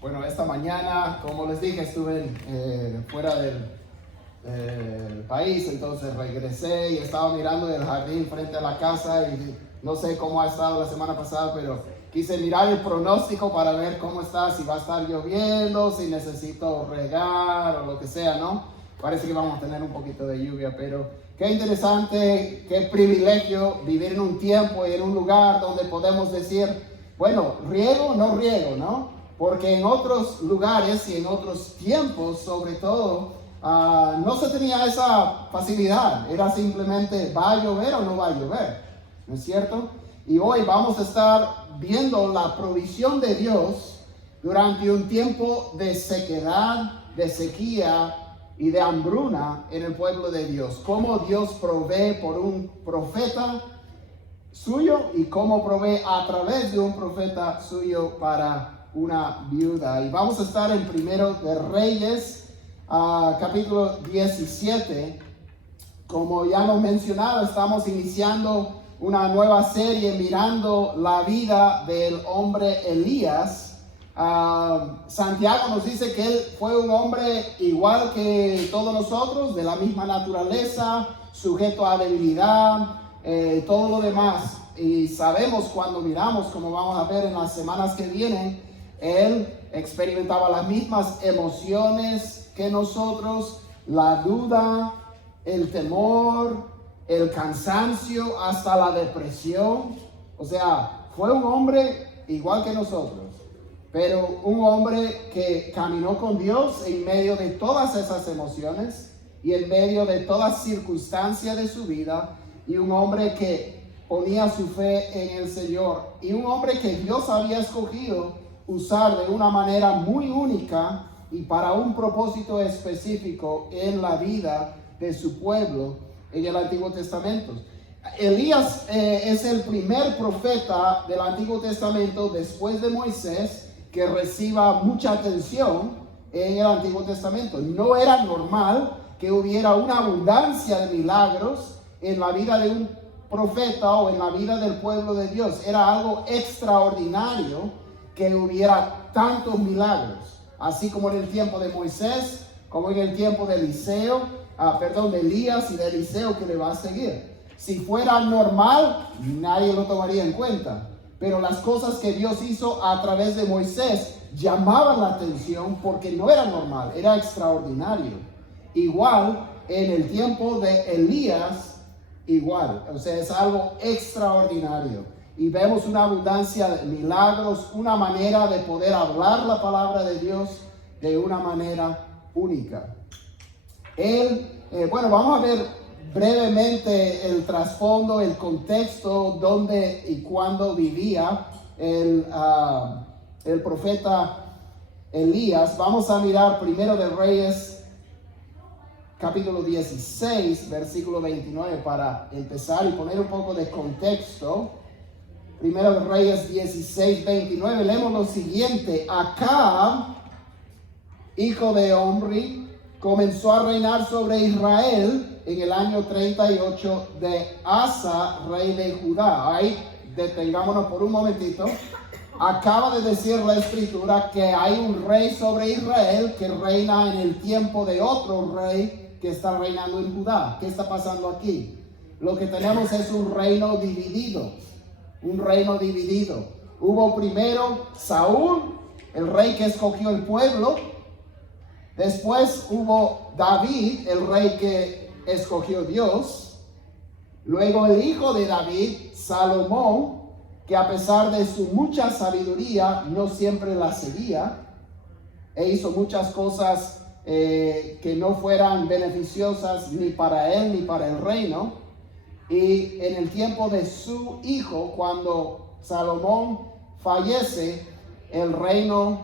Bueno, esta mañana, como les dije, estuve fuera del país, entonces regresé y estaba mirando el jardín frente a la casa y no sé cómo ha estado la semana pasada, pero quise mirar el pronóstico para ver cómo está, si va a estar lloviendo, si necesito regar o lo que sea, ¿no? Parece que vamos a tener un poquito de lluvia, pero qué interesante, qué privilegio vivir en un tiempo y en un lugar donde podemos decir, bueno, riego o no riego, ¿no? Porque en otros lugares y en otros tiempos, sobre todo, no se tenía esa facilidad. Era simplemente, ¿va a llover o no va a llover? ¿No es cierto? Y hoy vamos a estar viendo la provisión de Dios durante un tiempo de sequedad, de sequía y de hambruna en el pueblo de Dios. Cómo Dios provee por un profeta suyo y cómo provee a través de un profeta suyo para una viuda. Y vamos a estar en Primero de Reyes, capítulo 17. Como ya hemos mencionado, estamos iniciando una nueva serie mirando la vida del hombre Elías. Santiago nos dice que él fue un hombre igual que todos nosotros, de la misma naturaleza, sujeto a debilidad, todo lo demás. Y sabemos cuando miramos, como vamos a ver en las semanas que vienen, él experimentaba las mismas emociones que nosotros, la duda, el temor, el cansancio, hasta la depresión. O sea, fue un hombre igual que nosotros, pero un hombre que caminó con Dios en medio de todas esas emociones y en medio de todas circunstancias de su vida, y un hombre que ponía su fe en el Señor, y un hombre que Dios había escogido usar de una manera muy única y para un propósito específico en la vida de su pueblo en el Antiguo Testamento. Elías es el primer profeta del Antiguo Testamento después de Moisés que reciba mucha atención en el Antiguo Testamento. No era normal que hubiera una abundancia de milagros en la vida de un profeta o en la vida del pueblo de Dios. Era algo extraordinario que hubiera tantos milagros, así como en el tiempo de Moisés, como en el tiempo de de Elías y de Eliseo que le va a seguir. Si fuera normal, nadie lo tomaría en cuenta, pero las cosas que Dios hizo a través de Moisés llamaban la atención porque no era normal, era extraordinario. Igual en el tiempo de Elías, igual, o sea, es algo extraordinario. Y vemos una abundancia de milagros, una manera de poder hablar la palabra de Dios de una manera única. Vamos a ver brevemente el trasfondo, el contexto, dónde y cuándo vivía el profeta Elías. Vamos a mirar Primero de Reyes, capítulo 16, versículo 29, para empezar y poner un poco de contexto. Primero de Reyes 16, 29, leemos lo siguiente. Acab, hijo de Omri, comenzó a reinar sobre Israel en el año 38 de Asa, rey de Judá. Ahí detengámonos por un momentito. Acaba de decir la escritura que hay un rey sobre Israel que reina en el tiempo de otro rey que está reinando en Judá. ¿Qué está pasando aquí? Lo que tenemos es un reino dividido. Un reino dividido. Hubo primero Saúl, el rey que escogió el pueblo. Después hubo David, el rey que escogió Dios. Luego el hijo de David, Salomón, que a pesar de su mucha sabiduría, no siempre la seguía. E hizo muchas cosas que no fueran beneficiosas ni para él ni para el reino. Y en el tiempo de su hijo, cuando Salomón fallece, el reino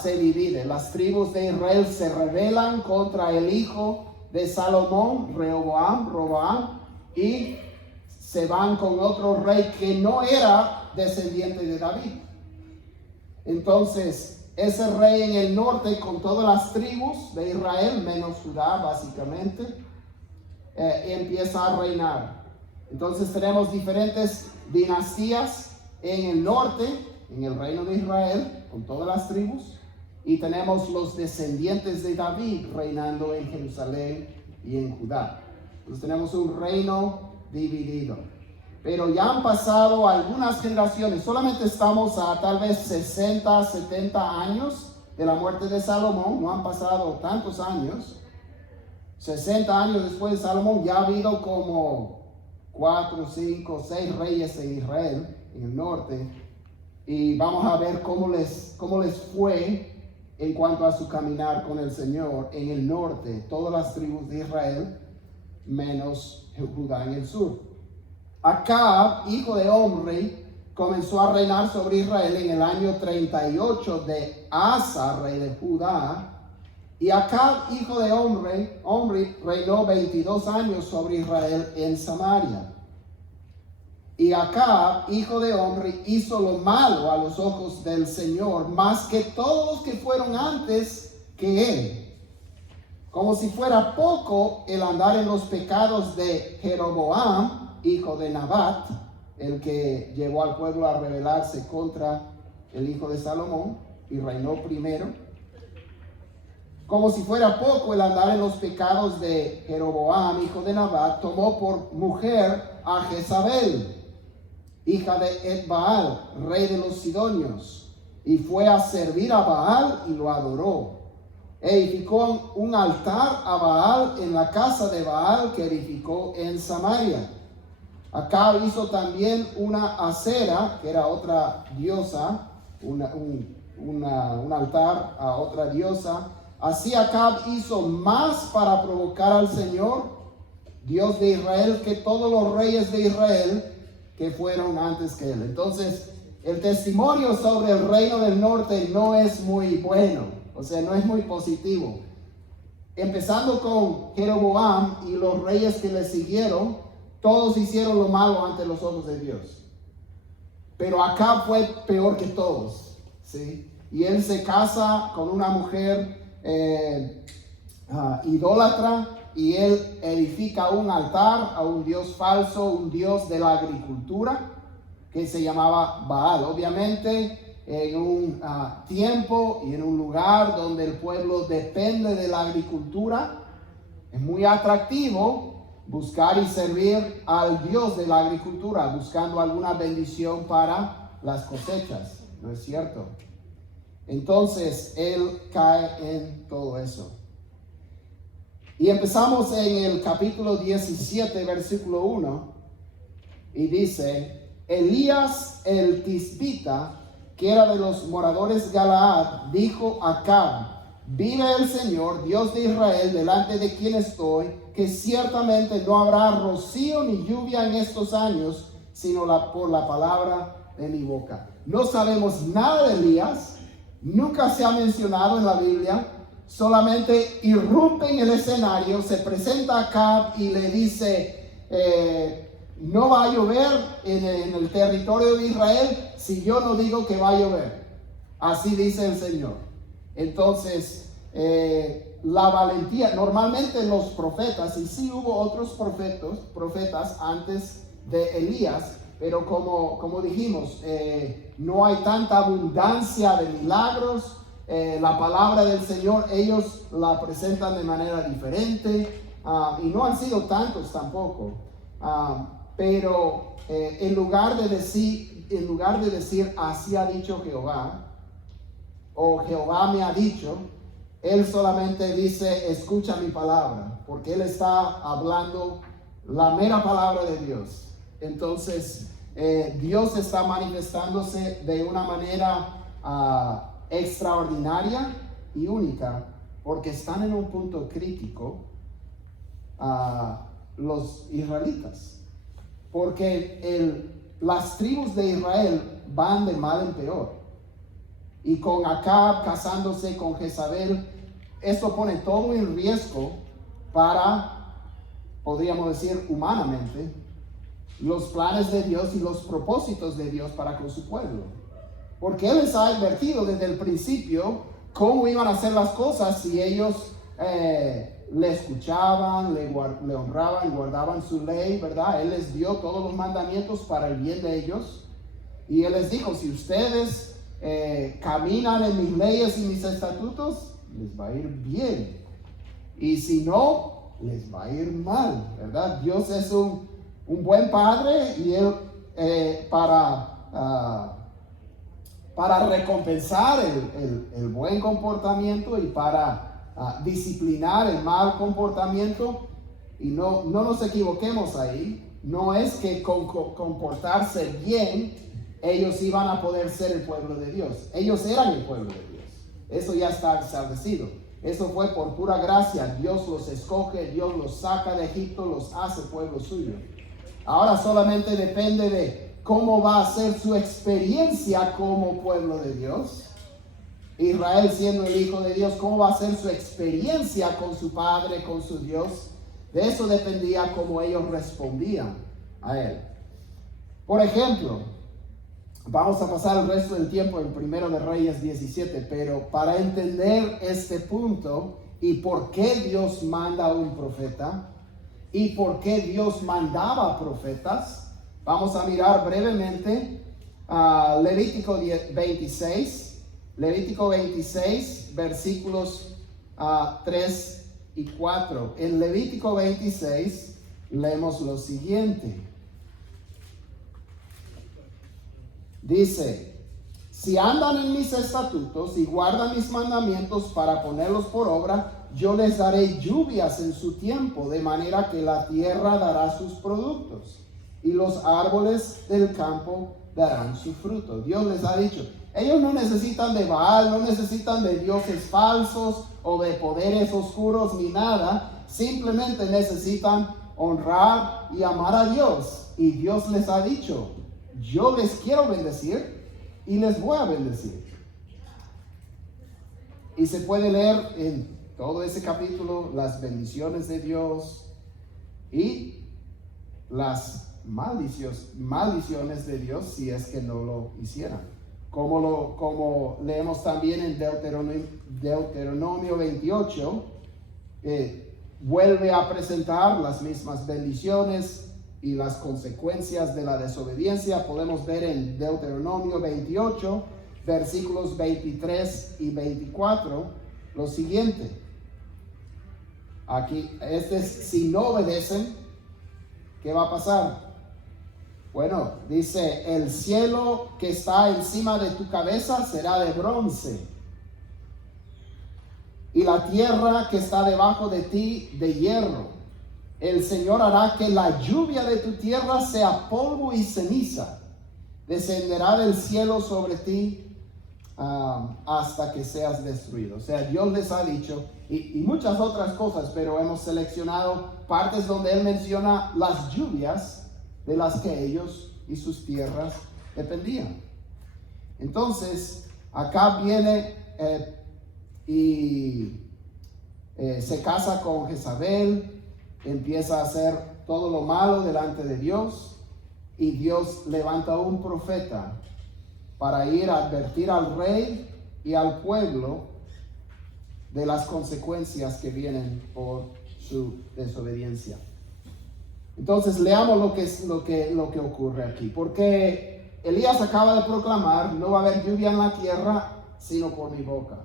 se divide. Las tribus de Israel se rebelan contra el hijo de Salomón, Roboam, y se van con otro rey que no era descendiente de David. Entonces, ese rey en el norte, con todas las tribus de Israel, menos Judá básicamente, empieza a reinar. Entonces tenemos diferentes dinastías en el norte, en el reino de Israel, con todas las tribus. y tenemos los descendientes de David reinando en Jerusalén y en Judá. Entonces tenemos un reino dividido. Pero ya han pasado algunas generaciones, solamente estamos a tal vez 60, 70 años de la muerte de Salomón, no han pasado tantos años. 60 años después de Salomón ya ha habido como 4, 5, 6 reyes en Israel, en el norte, y vamos a ver cómo les fue en cuanto a su caminar con el Señor en el norte, todas las tribus de Israel, menos Judá en el sur. Acab, hijo de Omri, comenzó a reinar sobre Israel en el año 38 de Asa, rey de Judá. Y Acab, hijo de Omri, reinó 22 años sobre Israel en Samaria. Y Acab, hijo de Omri, hizo lo malo a los ojos del Señor, más que todos los que fueron antes que él. Como si fuera poco el andar en los pecados de Jeroboam, hijo de Nabat, el que llevó al pueblo a rebelarse contra el hijo de Salomón y reinó primero. Como si fuera poco el andar en los pecados de Jeroboam, hijo de Nabat, tomó por mujer a Jezabel, hija de Etbaal, rey de los Sidonios, y fue a servir a Baal y lo adoró. Edificó un altar a Baal en la casa de Baal que edificó en Samaria. Acab hizo también una acera, que era otra diosa, un altar a otra diosa. Así Acab hizo más para provocar al Señor, Dios de Israel, que todos los reyes de Israel que fueron antes que él. Entonces, el testimonio sobre el reino del norte no es muy bueno, o sea, no es muy positivo. Empezando con Jeroboam y los reyes que le siguieron, todos hicieron lo malo ante los ojos de Dios. Pero Acab fue peor que todos, ¿sí? Y él se casa con una mujer idólatra, y él edifica un altar a un dios falso, un dios de la agricultura, que se llamaba Baal. Obviamente, en un tiempo y en un lugar donde el pueblo depende de la agricultura, es muy atractivo buscar y servir al Dios de la agricultura, buscando alguna bendición para las cosechas, ¿no es cierto? Entonces, él cae en todo eso. Y empezamos en el capítulo 17, versículo 1, y dice: Elías el Tisbita, que era de los moradores Galaad, dijo a Acab: vive el Señor, Dios de Israel, delante de quien estoy, que ciertamente no habrá rocío ni lluvia en estos años, sino por la palabra de mi boca. No sabemos nada de Elías, nunca se ha mencionado en la Biblia, solamente irrumpe en el escenario, se presenta a Acab y le dice: no va a llover en el territorio de Israel si yo no digo que va a llover. Así dice el Señor. Entonces, la valentía, normalmente los profetas, y sí hubo otros profetas antes de Elías, pero como dijimos, no hay tanta abundancia de milagros. La palabra del Señor ellos la presentan de manera diferente, y no han sido tantos tampoco, pero en lugar de decir así ha dicho Jehová, o Jehová me ha dicho, él solamente dice escucha mi palabra, porque él está hablando la mera palabra de Dios. Entonces Dios está manifestándose de una manera extraordinaria y única, porque están en un punto crítico los israelitas, porque las tribus de Israel van de mal en peor, y con Acab casándose con Jezabel, esto pone todo en riesgo para, podríamos decir humanamente, los planes de Dios y los propósitos de Dios para con su pueblo. Porque Él les ha advertido desde el principio cómo iban a hacer las cosas si ellos le escuchaban, le honraban, guardaban su ley, ¿verdad? Él les dio todos los mandamientos para el bien de ellos. Y Él les dijo: si ustedes caminan en mis leyes y mis estatutos, les va a ir bien. Y si no, les va a ir mal, ¿verdad? Dios es un buen padre y Él para recompensar el buen comportamiento y para disciplinar el mal comportamiento. Y no nos equivoquemos ahí. No es que con comportarse bien ellos iban a poder ser el pueblo de Dios. Ellos eran el pueblo de Dios. Eso ya está establecido. Eso fue por pura gracia. Dios los escoge, Dios los saca de Egipto, los hace pueblo suyo. Ahora solamente depende de cómo va a ser su experiencia como pueblo de Dios. Israel siendo el hijo de Dios, cómo va a ser su experiencia con su Padre, con su Dios. De eso dependía cómo ellos respondían a Él. Por ejemplo, vamos a pasar el resto del tiempo en 1 de Reyes 17, pero para entender este punto y por qué Dios manda a un profeta y por qué Dios mandaba profetas, vamos a mirar brevemente a Levítico 26, versículos 3 y 4. En Levítico 26 leemos lo siguiente. Dice: si andan en mis estatutos y guardan mis mandamientos para ponerlos por obra, yo les daré lluvias en su tiempo, de manera que la tierra dará sus productos y los árboles del campo darán su fruto. Dios les ha dicho, ellos no necesitan de Baal, no necesitan de dioses falsos o de poderes oscuros ni nada, simplemente necesitan honrar y amar a Dios. Y Dios les ha dicho, yo les quiero bendecir y les voy a bendecir. Y se puede leer en todo ese capítulo las bendiciones de Dios y las maldiciones de Dios si es que no lo hicieran. Como leemos también en Deuteronomio 28, vuelve a presentar las mismas bendiciones y las consecuencias de la desobediencia. Podemos ver en Deuteronomio 28, versículos 23 y 24, lo siguiente. Aquí, si no obedecen, ¿qué va a pasar? Bueno, dice, el cielo que está encima de tu cabeza será de bronce, y la tierra que está debajo de ti de hierro. El Señor hará que la lluvia de tu tierra sea polvo y ceniza. Descenderá del cielo sobre ti hasta que seas destruido. O sea, Dios les ha dicho, y muchas otras cosas, pero hemos seleccionado partes donde Él menciona las lluvias de las que ellos y sus tierras dependían. Entonces, acá viene se casa con Jezabel, empieza a hacer todo lo malo delante de Dios, y Dios levanta un profeta para ir a advertir al rey y al pueblo de las consecuencias que vienen por su desobediencia. Entonces leamos lo que ocurre aquí, porque Elías acaba de proclamar, no va a haber lluvia en la tierra sino por mi boca,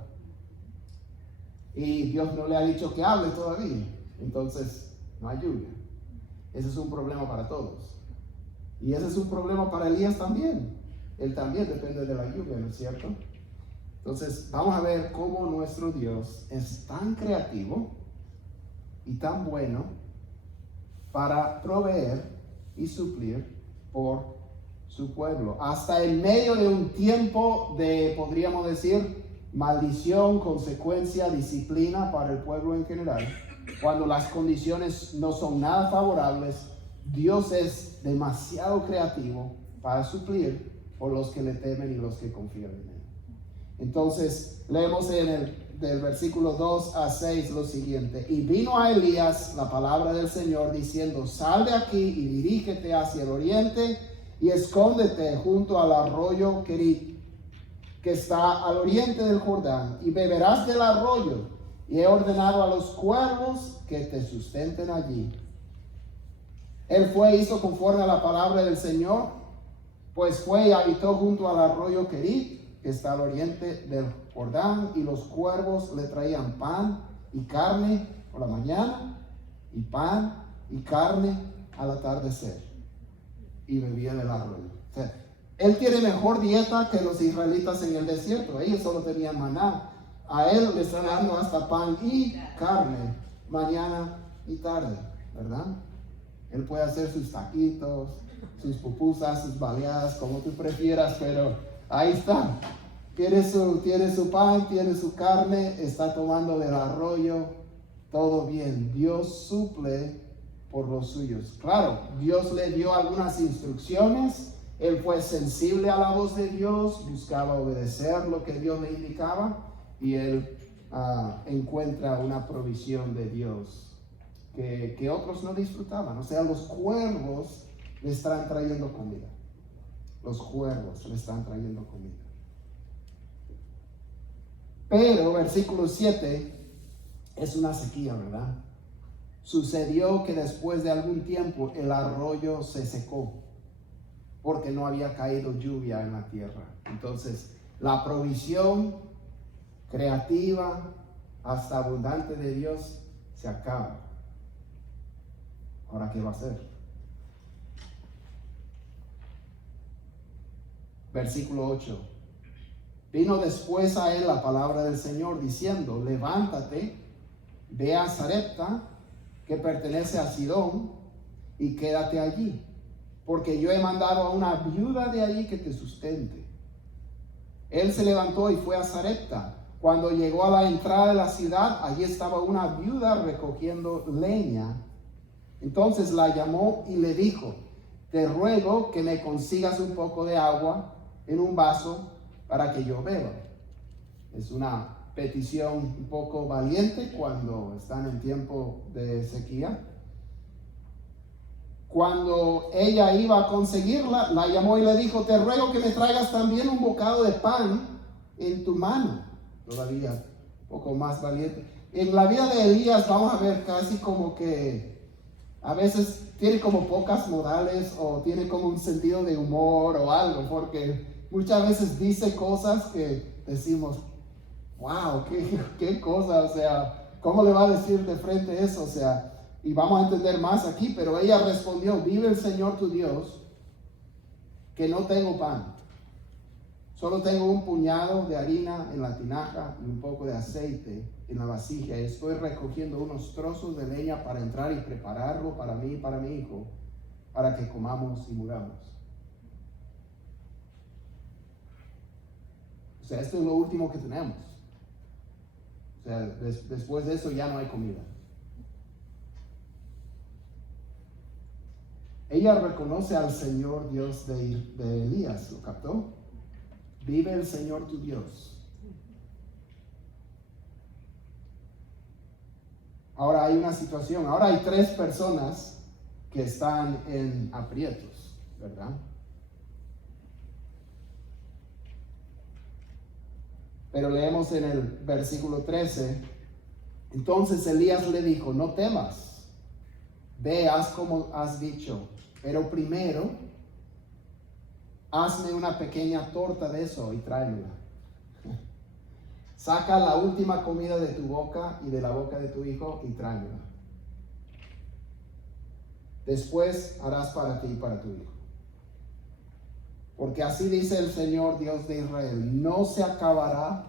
y Dios no le ha dicho que hable todavía, entonces no hay lluvia. Ese es un problema para todos, y ese es un problema para Elías también. Él también depende de la lluvia, ¿no es cierto? Entonces vamos a ver cómo nuestro Dios es tan creativo y tan bueno para proveer y suplir por su pueblo, hasta en medio de un tiempo de, podríamos decir, maldición, consecuencia, disciplina para el pueblo en general. Cuando las condiciones no son nada favorables, Dios es demasiado creativo para suplir por los que le temen y los que confían en Él. Entonces, leemos del versículo 2 a 6 lo siguiente. Y vino a Elías la palabra del Señor diciendo, sal de aquí y dirígete hacia el oriente y escóndete junto al arroyo Kerit, que está al oriente del Jordán, y beberás del arroyo, y he ordenado a los cuervos que te sustenten allí. Él fue y hizo conforme a la palabra del Señor, pues fue y habitó junto al arroyo Kerit, que está al oriente del Jordán, y los cuervos le traían pan y carne por la mañana, y pan y carne al atardecer, y bebía del arroyo. O sea, él tiene mejor dieta que los israelitas en el desierto. Ellos solo tenían maná. A él le están dando hasta pan y carne, mañana y tarde, ¿verdad? Él puede hacer sus taquitos, sus pupusas, sus baleadas, como tú prefieras, pero ahí está. Tiene su pan, tiene su carne, está tomando del arroyo, todo bien. Dios suple por los suyos. Claro, Dios le dio algunas instrucciones, él fue sensible a la voz de Dios, buscaba obedecer lo que Dios le indicaba, y él encuentra una provisión de Dios que otros no disfrutaban. O sea, los cuervos le están trayendo comida. Los cuervos le están trayendo comida. Pero versículo 7 es una sequía, ¿verdad? Sucedió que después de algún tiempo el arroyo se secó porque no había caído lluvia en la tierra. Entonces, la provisión creativa hasta abundante de Dios se acaba. Ahora, ¿qué va a hacer? Versículo 8. Vino después a él la palabra del Señor diciendo: levántate, ve a Sarepta, que pertenece a Sidón, y quédate allí, porque yo he mandado a una viuda de allí que te sustente. Él se levantó y fue a Sarepta. Cuando llegó a la entrada de la ciudad, allí estaba una viuda recogiendo leña. Entonces la llamó y le dijo: te ruego que me consigas un poco de agua en un vaso para que yo beba. Es una petición un poco valiente cuando están en tiempo de sequía. Cuando ella iba a conseguirla, la llamó y le dijo: te ruego que me traigas también un bocado de pan en tu mano. Todavía un poco más valiente. En la vida de Elías vamos a ver casi como que a veces tiene como pocas modales, o tiene como un sentido de humor o algo, porque muchas veces dice cosas que decimos: wow, qué cosa, o sea, ¿cómo le va a decir de frente eso? O sea, y vamos a entender más aquí, pero ella respondió: vive el Señor tu Dios, que no tengo pan. Solo tengo un puñado de harina en la tinaja y un poco de aceite en la vasija. Y estoy recogiendo unos trozos de leña para entrar y prepararlo para mí y para mi hijo, para que comamos y muramos. O sea, esto es lo último que tenemos. O sea, después de eso ya no hay comida. Ella reconoce al Señor Dios de Elías, ¿lo captó? Vive el Señor tu Dios. Ahora hay una situación, ahora hay 3 personas que están en aprietos, ¿verdad? Pero leemos en el versículo 13: entonces Elías le dijo: no temas, ve, haz como has dicho, pero primero hazme una pequeña torta de eso y tráemela. Saca la última comida de tu boca y de la boca de tu hijo y tráemela. Después harás para ti y para tu hijo. Porque así dice el Señor Dios de Israel: no se acabará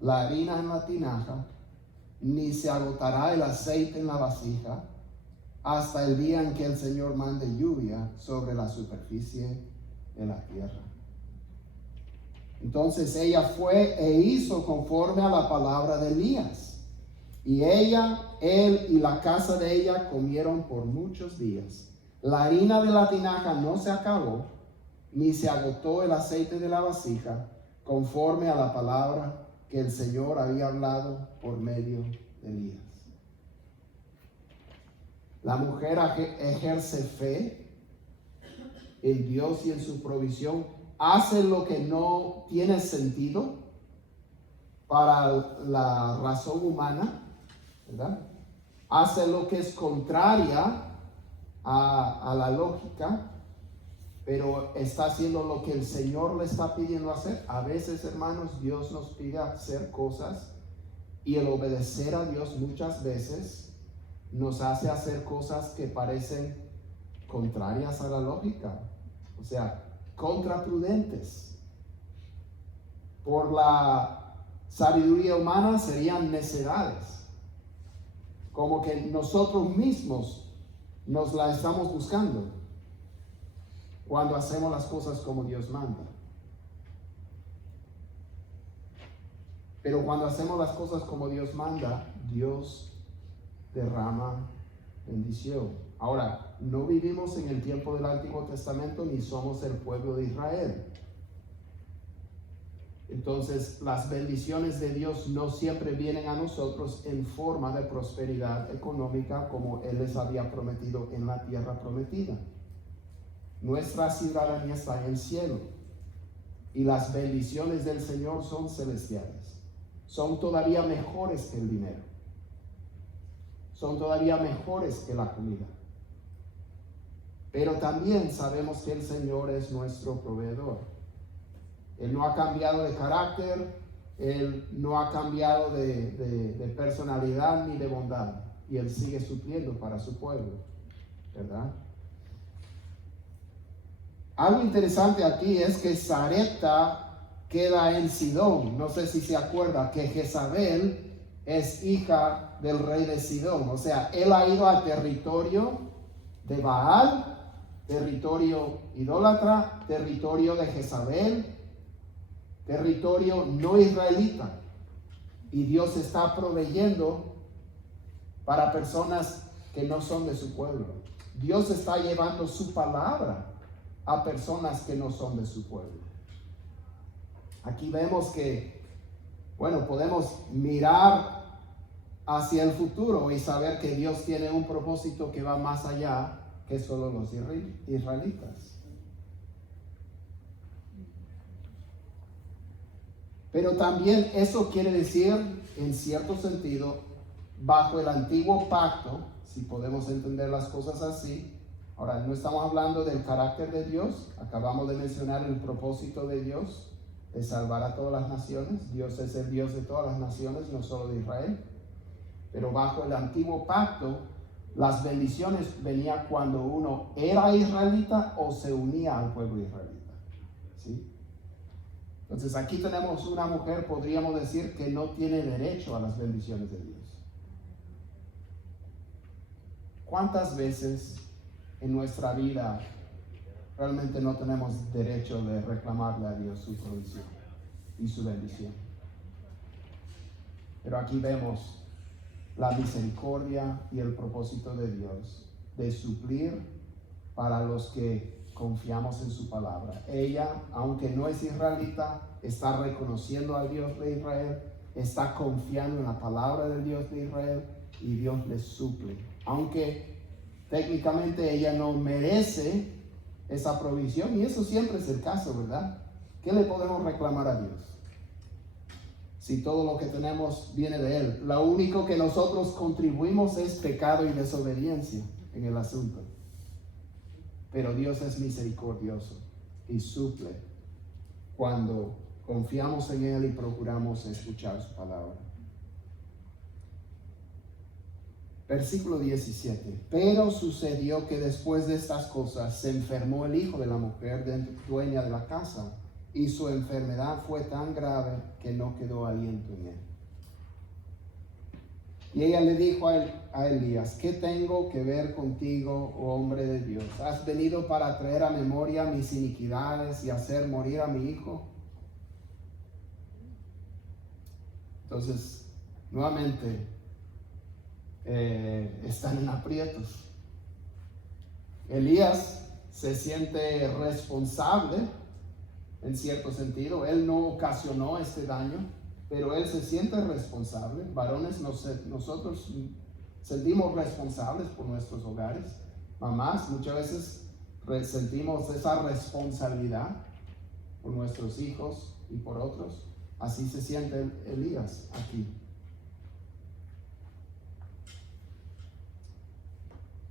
la harina en la tinaja, ni se agotará el aceite en la vasija, hasta el día en que el Señor mande lluvia sobre la superficie de la tierra. Entonces ella fue e hizo conforme a la palabra de Elías. Y ella, él y la casa de ella comieron por muchos días. La harina de la tinaja no se acabó, ni se agotó el aceite de la vasija, conforme a la palabra que el Señor había hablado por medio de Elías. La mujer ejerce fe en Dios y en su provisión. Hace lo que no tiene sentido para la razón humana, ¿verdad? Hace lo que es contraria a la lógica, pero está haciendo lo que el Señor le está pidiendo hacer. A veces, hermanos, Dios nos pide hacer cosas y el obedecer a Dios muchas veces nos hace hacer cosas que parecen contrarias a la lógica, o sea, contraprudentes. Por la sabiduría humana serían necedades, como que nosotros mismos nos la estamos buscando cuando hacemos las cosas como Dios manda. Pero cuando hacemos las cosas como Dios manda, Dios derrama bendición. Ahora, no vivimos en el tiempo del Antiguo Testamento ni somos el pueblo de Israel. Entonces, las bendiciones de Dios no siempre vienen a nosotros en forma de prosperidad económica como Él les había prometido en la tierra prometida. Nuestra ciudadanía está en el cielo y las bendiciones del Señor son celestiales. Son todavía mejores que el dinero. Son todavía mejores que la comida. Pero también sabemos que el Señor es nuestro proveedor. Él no ha cambiado de carácter, Él no ha cambiado de personalidad ni de bondad. Y Él sigue supliendo para su pueblo, ¿verdad? Algo interesante aquí es que Sarepta queda en Sidón. No sé si se acuerda que Jezabel es hija del rey de Sidón. O sea, él ha ido a territorio de Baal, territorio idólatra, territorio de Jezabel, territorio no israelita. Y Dios está proveyendo para personas que no son de su pueblo. Dios está llevando su palabra a personas que no son de su pueblo. Aquí vemos que, bueno, podemos mirar hacia el futuro y saber que Dios tiene un propósito que va más allá que solo los israelitas. Pero también eso quiere decir, en cierto sentido, bajo el antiguo pacto, si podemos entender las cosas así. Ahora, no estamos hablando del carácter de Dios. Acabamos de mencionar el propósito de Dios, de salvar a todas las naciones. Dios es el Dios de todas las naciones, no solo de Israel. Pero bajo el antiguo pacto, las bendiciones venían cuando uno era israelita o se unía al pueblo israelita. ¿Sí? Entonces aquí tenemos una mujer, podríamos decir, que no tiene derecho a las bendiciones de Dios. ¿Cuántas veces en nuestra vida realmente no tenemos derecho de reclamarle a Dios su provisión y su bendición? Pero aquí vemos la misericordia y el propósito de Dios de suplir para los que confiamos en su palabra. Ella, aunque no es israelita, está reconociendo al Dios de Israel, está confiando en la palabra del Dios de Israel y Dios le suple. Aunque técnicamente ella no merece esa provisión, y eso siempre es el caso, ¿verdad? ¿Qué le podemos reclamar a Dios si todo lo que tenemos viene de Él? Lo único que nosotros contribuimos es pecado y desobediencia en el asunto. Pero Dios es misericordioso y suple cuando confiamos en Él y procuramos escuchar su palabra. Versículo 17. Pero sucedió que después de estas cosas se enfermó el hijo de la mujer dueña de la casa, y su enfermedad fue tan grave que no quedó aliento en él. Y ella le dijo a Elías: ¿qué tengo que ver contigo, oh hombre de Dios? ¿Has venido para traer a memoria mis iniquidades y hacer morir a mi hijo? Entonces, nuevamente, están en aprietos. Elías se siente responsable en cierto sentido. Él no ocasionó este daño, pero él se siente responsable. Varones, nosotros sentimos responsables por nuestros hogares. Mamás, muchas veces sentimos esa responsabilidad por nuestros hijos y por otros. Así se siente Elías aquí.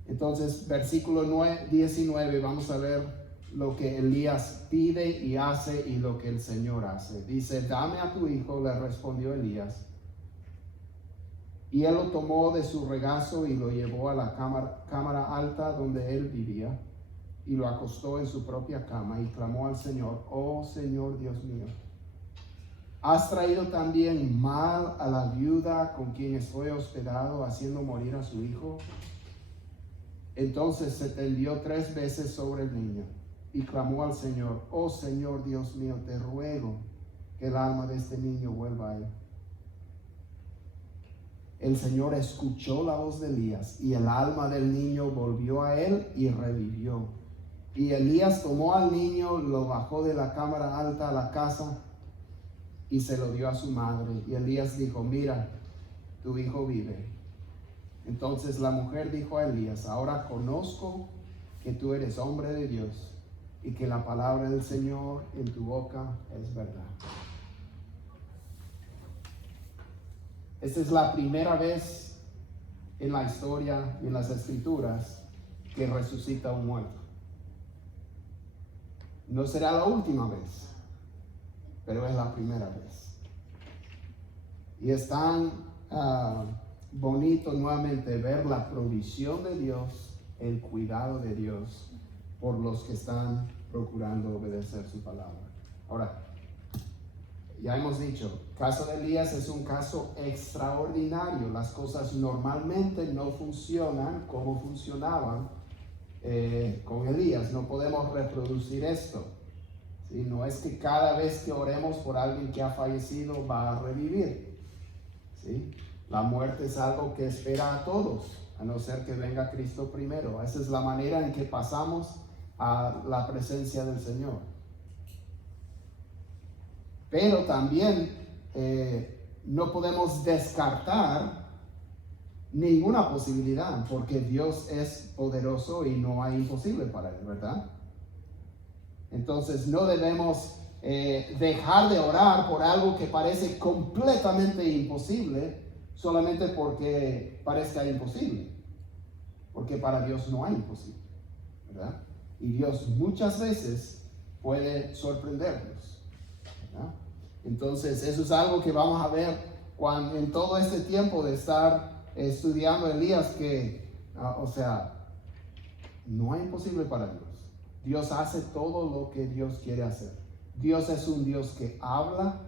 Entonces, versículo 19, vamos a ver lo que Elías pide y hace y lo que el Señor hace. Dice, dame a tu hijo, le respondió Elías. Y él lo tomó de su regazo y lo llevó a la cámara alta donde él vivía, y lo acostó en su propia cama y clamó al Señor, oh Señor Dios mío, ¿has traído también mal a la viuda con quien estoy hospedado, haciendo morir a su hijo? Entonces se tendió 3 veces sobre el niño y clamó al Señor, oh Señor Dios mío, te ruego que el alma de este niño vuelva a él. El Señor escuchó la voz de Elías y el alma del niño volvió a él y revivió. Y Elías tomó al niño, lo bajó de la cámara alta a la casa y se lo dio a su madre. Y Elías dijo, mira, tu hijo vive. Entonces la mujer dijo a Elías, ahora conozco que tú eres hombre de Dios y que la palabra del Señor en tu boca es verdad. Esta es la primera vez en la historia y en las escrituras que resucita un muerto. No será la última vez, pero es la primera vez. Y es tan bonito nuevamente ver la provisión de Dios, el cuidado de Dios por los que están procurando obedecer su palabra. Ahora, ya hemos dicho, el caso de Elías es un caso extraordinario. Las cosas normalmente no funcionan como funcionaban con Elías. No podemos reproducir esto, ¿sí? No es que cada vez que oremos por alguien que ha fallecido va a revivir, ¿sí? La muerte es algo que espera a todos, a no ser que venga Cristo primero. Esa es la manera en que pasamos a la presencia del Señor. Pero también no podemos descartar ninguna posibilidad, porque Dios es poderoso y no hay imposible para él, ¿verdad? Entonces no debemos dejar de orar por algo que parece completamente imposible solamente porque parezca imposible, porque para Dios no hay imposible, ¿verdad? Y Dios muchas veces puede sorprendernos. Entonces eso es algo que vamos a ver en todo este tiempo de estar estudiando Elías, que no hay imposible para Dios. Dios hace todo lo que Dios quiere hacer. Dios es un Dios que habla,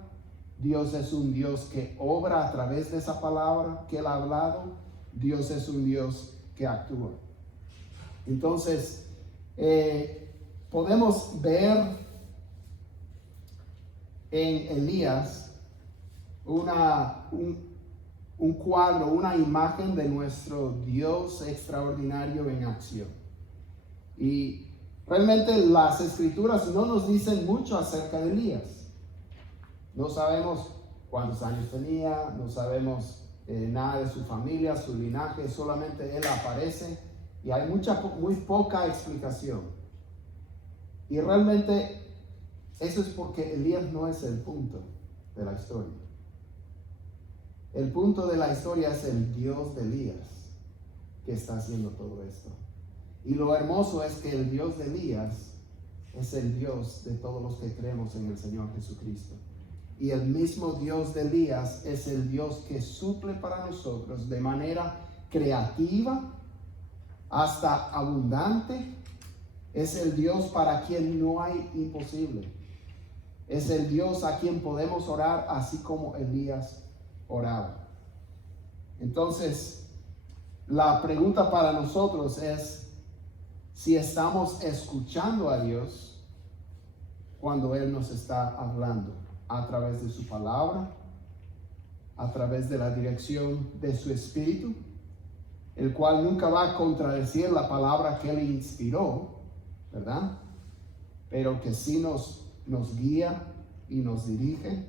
Dios es un Dios que obra a través de esa palabra que él ha hablado, Dios es un Dios que actúa. Entonces podemos ver en Elías un cuadro, una imagen de nuestro Dios extraordinario en acción. Y realmente las escrituras no nos dicen mucho acerca de Elías. No sabemos cuántos años tenía, no sabemos nada de su familia, su linaje, solamente él aparece y hay muy poca explicación. Y realmente eso es porque Elías no es el punto de la historia. El punto de la historia es el Dios de Elías que está haciendo todo esto. Y lo hermoso es que el Dios de Elías es el Dios de todos los que creemos en el Señor Jesucristo. Y el mismo Dios de Elías es el Dios que suple para nosotros de manera creativa hasta abundante. Es el Dios para quien no hay imposible. Es el Dios a quien podemos orar así como Elías oraba. Entonces, la pregunta para nosotros es si estamos escuchando a Dios cuando Él nos está hablando a través de su palabra, a través de la dirección de su Espíritu, el cual nunca va a contradecir la palabra que Él inspiró, ¿verdad? Pero que sí nos guía y nos dirige.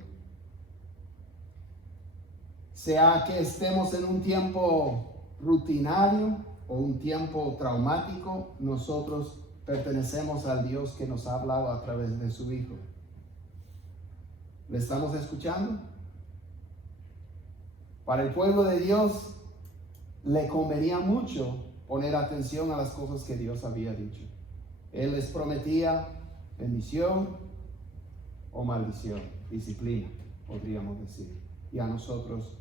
Sea que estemos en un tiempo rutinario o un tiempo traumático, nosotros pertenecemos al Dios que nos ha hablado a través de su Hijo. ¿Le estamos escuchando? Para el pueblo de Dios le convenía mucho poner atención a las cosas que Dios había dicho. Él les prometía bendición o maldición, disciplina, podríamos decir, y a nosotros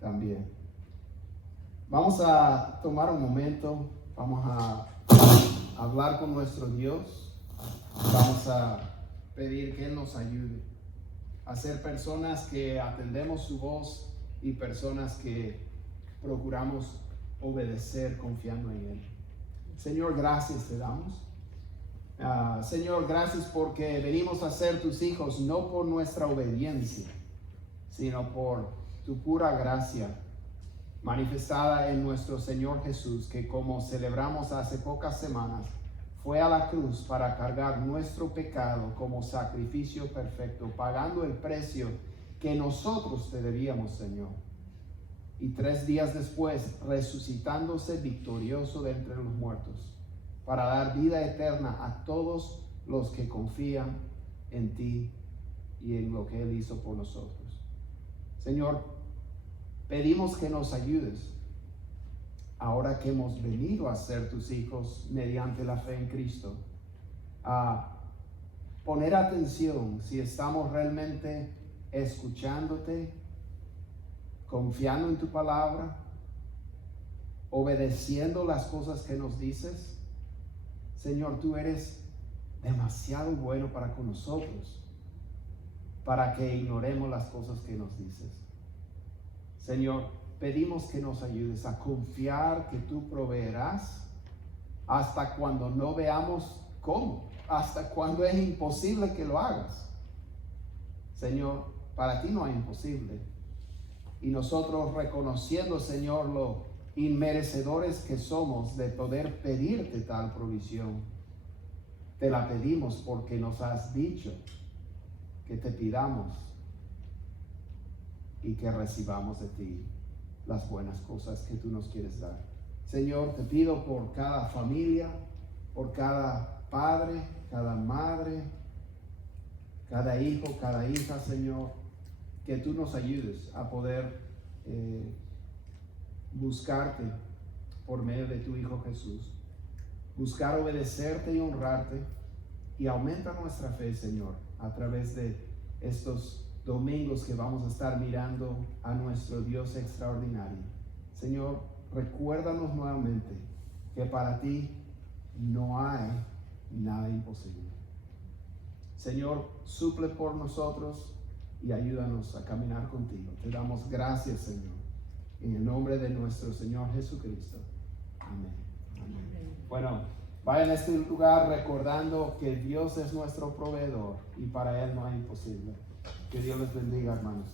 también. Vamos a tomar un momento, vamos a hablar con nuestro Dios, vamos a pedir que Él nos ayude a ser personas que atendemos su voz y personas que procuramos obedecer confiando en Él. Señor, gracias te damos. Señor, gracias porque venimos a ser tus hijos no por nuestra obediencia, sino por tu pura gracia manifestada en nuestro Señor Jesús, que como celebramos hace pocas semanas, fue a la cruz para cargar nuestro pecado como sacrificio perfecto, pagando el precio que nosotros te debíamos, Señor. Y 3 días después, resucitándose victorioso de entre los muertos, para dar vida eterna a todos los que confían en ti y en lo que Él hizo por nosotros. Señor, pedimos que nos ayudes, ahora que hemos venido a ser tus hijos mediante la fe en Cristo, a poner atención si estamos realmente escuchándote, confiando en tu palabra, obedeciendo las cosas que nos dices. Señor, tú eres demasiado bueno para con nosotros, para que ignoremos las cosas que nos dices. Señor, pedimos que nos ayudes a confiar que tú proveerás hasta cuando no veamos cómo, hasta cuando es imposible que lo hagas. Señor, para ti no hay imposible. Y nosotros reconociendo, Señor, lo inmerecedores que somos de poder pedirte tal provisión, te la pedimos porque nos has dicho que te pidamos y que recibamos de ti las buenas cosas que tú nos quieres dar. Señor, te pido por cada familia, por cada padre, cada madre, cada hijo, cada hija, Señor, que tú nos ayudes a poder buscarte por medio de tu Hijo Jesús, buscar obedecerte y honrarte, y aumenta nuestra fe, Señor, a través de estos domingos que vamos a estar mirando a nuestro Dios extraordinario. Señor, recuérdanos nuevamente que para ti no hay nada imposible. Señor, suple por nosotros y ayúdanos a caminar contigo. Te damos gracias, Señor, en el nombre de nuestro Señor Jesucristo. Amén. Amén. Bueno, vayan a este lugar recordando que Dios es nuestro proveedor y para Él no hay imposible. Que Dios les bendiga, hermanos.